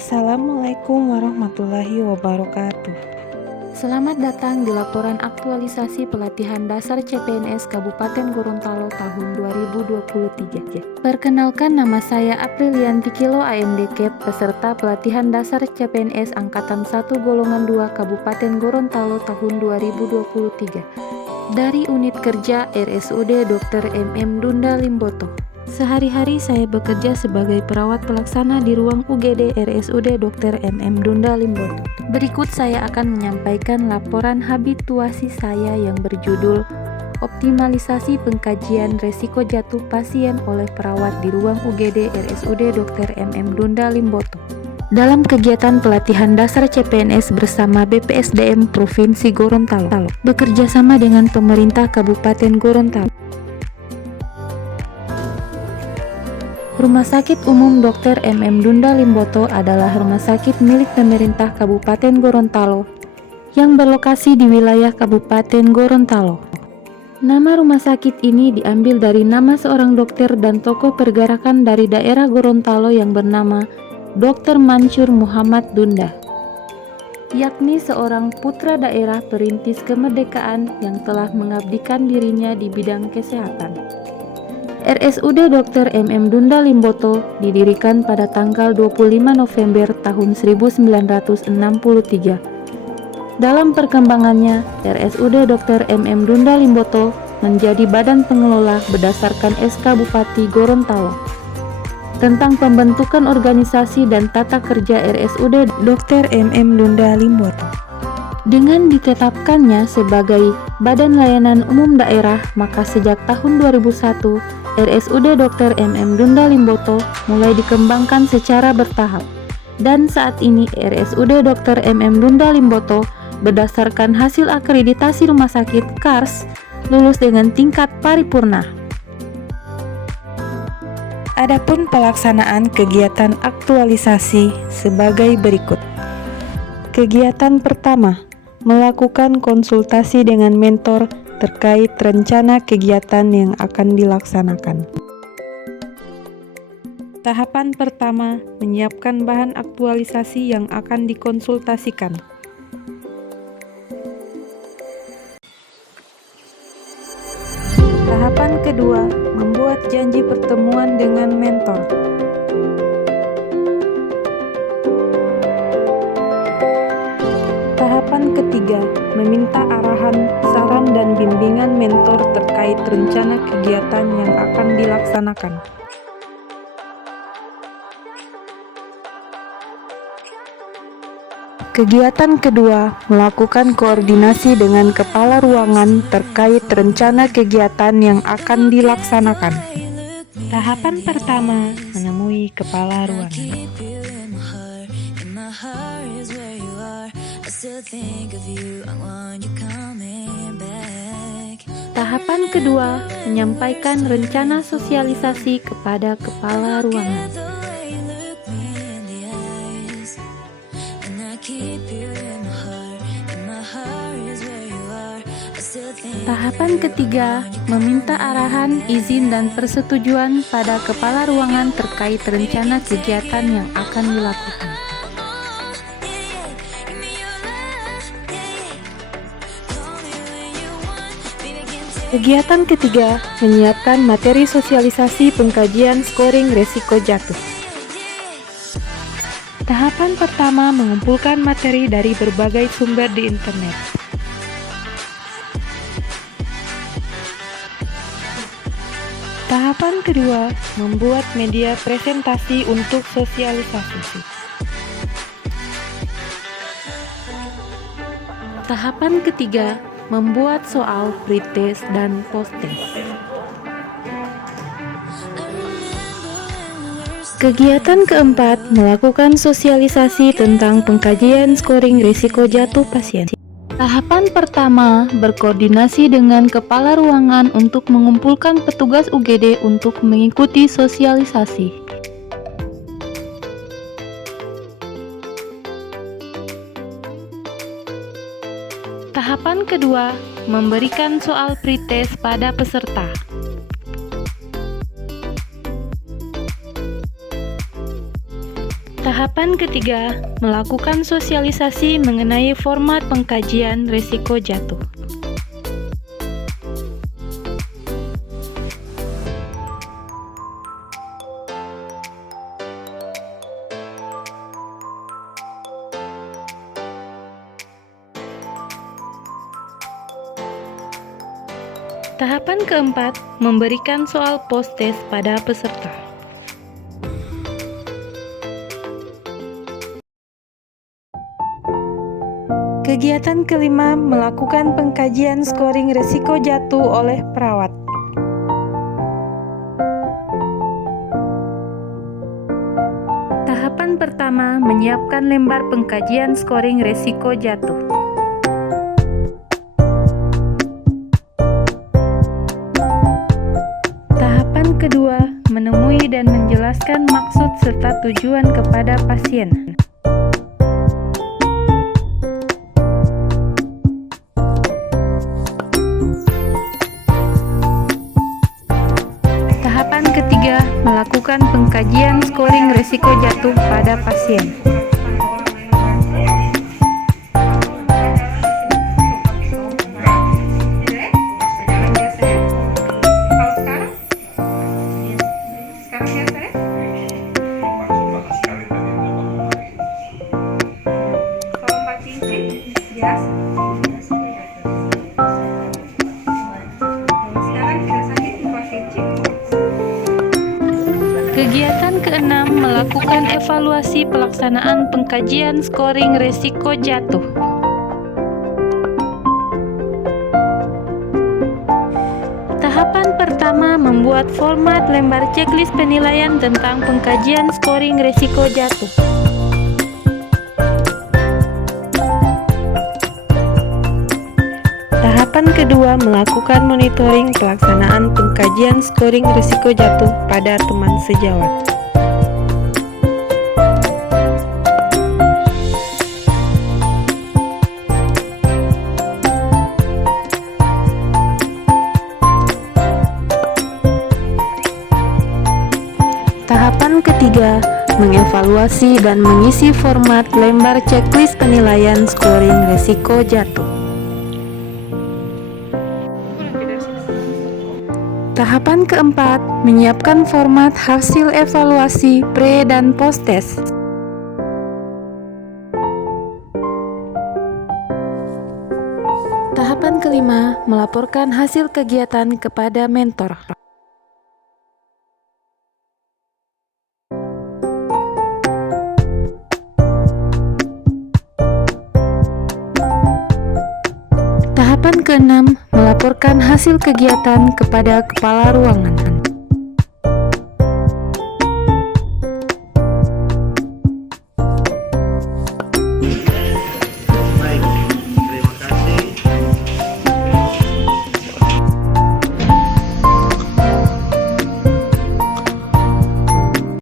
Assalamualaikum warahmatullahi wabarakatuh. Selamat datang di laporan aktualisasi pelatihan dasar CPNS Kabupaten Gorontalo tahun 2023. Perkenalkan, nama saya Aprilianti Kilo AMD Cap, peserta pelatihan dasar CPNS Angkatan 1 Golongan 2 Kabupaten Gorontalo tahun 2023 dari Unit Kerja RSUD Dr. MM Dunda Limboto. Sehari-hari saya bekerja sebagai perawat pelaksana di ruang UGD RSUD Dr. MM Dunda Limboto. Berikut saya akan menyampaikan laporan habituasi saya yang berjudul Optimalisasi Pengkajian Resiko Jatuh Pasien oleh Perawat di ruang UGD RSUD Dr. MM Dunda Limboto. Dalam kegiatan pelatihan dasar CPNS bersama BPSDM Provinsi Gorontalo, bekerja sama dengan pemerintah Kabupaten Gorontalo. Rumah Sakit Umum Dr. MM Dunda Limboto adalah rumah sakit milik pemerintah Kabupaten Gorontalo yang berlokasi di wilayah Kabupaten Gorontalo. Nama rumah sakit ini diambil dari nama seorang dokter dan tokoh pergerakan dari daerah Gorontalo yang bernama Dr. Mansur Muhammad Dunda, yakni seorang putra daerah perintis kemerdekaan yang telah mengabdikan dirinya di bidang kesehatan. RSUD Dr. MM Dunda Limboto didirikan pada tanggal 25 November tahun 1963. Dalam perkembangannya, RSUD Dr. MM Dunda Limboto menjadi badan pengelola berdasarkan SK Bupati Gorontalo tentang pembentukan organisasi dan tata kerja RSUD Dr. MM Dunda Limboto. Dengan ditetapkannya sebagai Badan Layanan Umum Daerah, maka sejak tahun 2001, RSUD Dr. MM Dunda Limboto mulai dikembangkan secara bertahap. Dan saat ini RSUD Dr. MM Dunda Limboto berdasarkan hasil akreditasi rumah sakit KARS lulus dengan tingkat paripurna. Adapun pelaksanaan kegiatan aktualisasi sebagai berikut. Kegiatan pertama, melakukan konsultasi dengan mentor terkait rencana kegiatan yang akan dilaksanakan. Tahapan pertama, menyiapkan bahan aktualisasi yang akan dikonsultasikan. Tahapan kedua, membuat janji pertemuan dengan mentor. Tahapan ketiga, meminta arahan, saran, dan bimbingan mentor terkait rencana kegiatan yang akan dilaksanakan. Kegiatan kedua, melakukan koordinasi dengan kepala ruangan terkait rencana kegiatan yang akan dilaksanakan. Tahapan pertama, menemui kepala ruangan. Tahapan kedua, menyampaikan rencana sosialisasi kepada kepala ruangan. Tahapan ketiga, meminta arahan, izin, dan persetujuan pada kepala ruangan terkait rencana kegiatan yang akan dilakukan. Kegiatan ketiga, menyiapkan materi sosialisasi pengkajian scoring resiko jatuh. Tahapan pertama, mengumpulkan materi dari berbagai sumber di internet. Tahapan kedua, membuat media presentasi untuk sosialisasi. Tahapan ketiga, membuat soal pretest dan posttest. Kegiatan keempat, melakukan sosialisasi tentang pengkajian scoring risiko jatuh pasien. Tahapan pertama, berkoordinasi dengan kepala ruangan untuk mengumpulkan petugas UGD untuk mengikuti sosialisasi. Tahapan kedua, memberikan soal pretest pada peserta. Tahapan ketiga, melakukan sosialisasi mengenai format pengkajian risiko jatuh. Tahapan keempat, memberikan soal post-test pada peserta. Kegiatan kelima, melakukan pengkajian scoring risiko jatuh oleh perawat. Tahapan pertama, menyiapkan lembar pengkajian scoring risiko jatuh. Tahapan kedua, menemui dan menjelaskan maksud serta tujuan kepada pasien. Tahapan ketiga, melakukan pengkajian scoring risiko jatuh pada pasien. Kegiatan keenam, melakukan evaluasi pelaksanaan pengkajian scoring risiko jatuh. Tahapan pertama, membuat format lembar checklist penilaian tentang pengkajian scoring risiko jatuh. Tahapan kedua, melakukan monitoring pelaksanaan pengkajian scoring risiko jatuh pada teman sejawat. Tahapan ketiga, mengevaluasi dan mengisi format lembar checklist penilaian scoring risiko jatuh. Tahapan keempat, menyiapkan format hasil evaluasi pre dan post test. Tahapan kelima, melaporkan hasil kegiatan kepada mentor. Tahapan keenam, melaporkan hasil kegiatan kepada kepala ruangan.